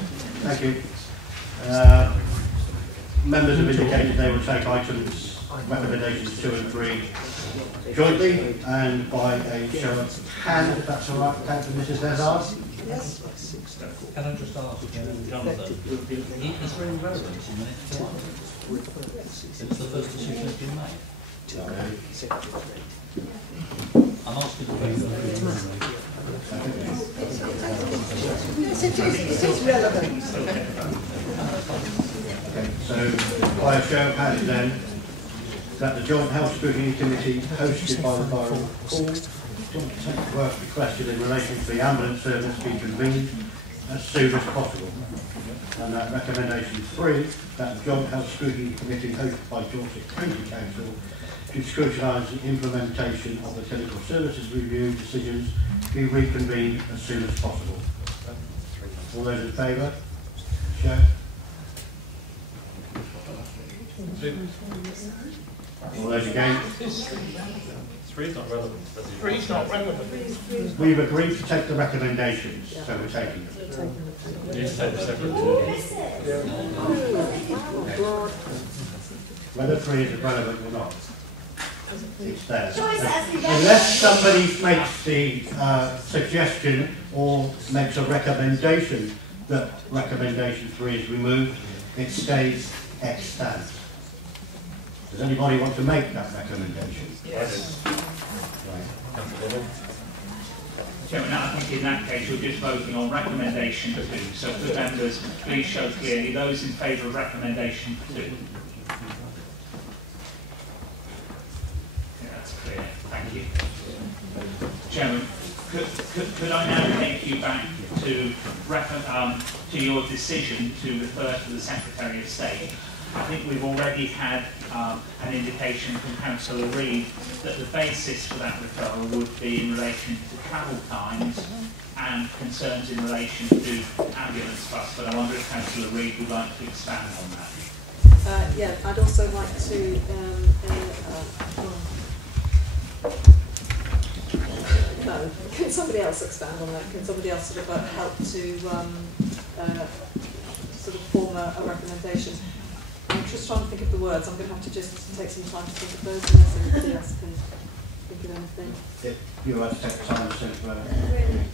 Thank you. Members have indicated they will take items recommendations 2 and 3 jointly, and by a show of hand, if that's all right, thank you, Mrs. Hazard. Yes. Can I just ask, Jonathan, is there any relevance in minutes 1? It's the first decision that's been made. I'm asking the question. Yes, it is relevant. Okay, so by a show of hands then, that the Joint Health Scrutiny Committee hosted by the Borough Hall work requested in relation to the ambulance service be convened as soon as possible. And that recommendation 3, that the Joint Health Scrutiny Committee hosted by Dorset County Council to scrutinise the implementation of the clinical services review decisions be reconvened as soon as possible. All those in favour? Show. All those against? 3 is not relevant. 3 is not relevant. We've agreed to take the recommendations, so we're taking them. Yes, take them separately. Whether 3 is relevant or not, it's there. Unless somebody makes the suggestion or makes a recommendation that recommendation 3 is removed, it stays extant. Does anybody want to make that recommendation? Yes. Right. Chairman, I think in that case you're just voting on recommendation 2. So for members, please show clearly those in favour of recommendation 2. Okay, that's clear. Thank you. Chairman, could I now take you back to your decision to refer to the Secretary of State? I think we've already had an indication from Councillor Reid that the basis for that referral would be in relation to travel times and concerns in relation to ambulance bus, but I wonder if Councillor Reid would like to expand on that. Yeah, I'd also like to no, can somebody else expand on that? Can somebody else sort of help to sort of form a recommendation? I'm just trying to think of the words. I'm going to have to just take some time to think of those unless anybody else can think of anything. If you have to take the time to think about it,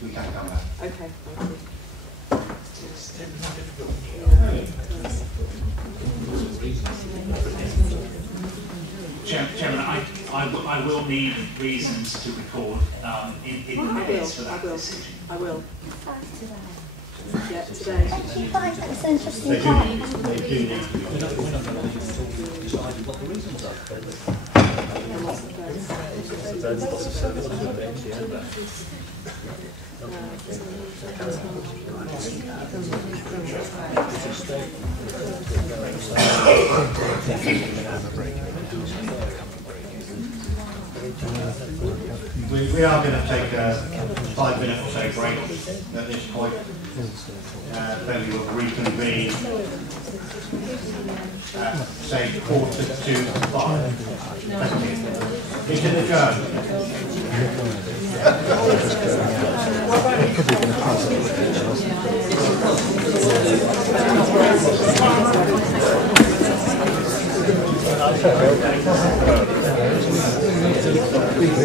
we can come back. Okay, thank you. Chairman, I will need reasons to record in the minutes for that decision. I will. Yeah, today. You find that it's interesting. They do need to be. Decided what the reasons are. We are going to take a 5-minute or so break at this point. Then we will reconvene at, say, 4:45. Thank you. Meeting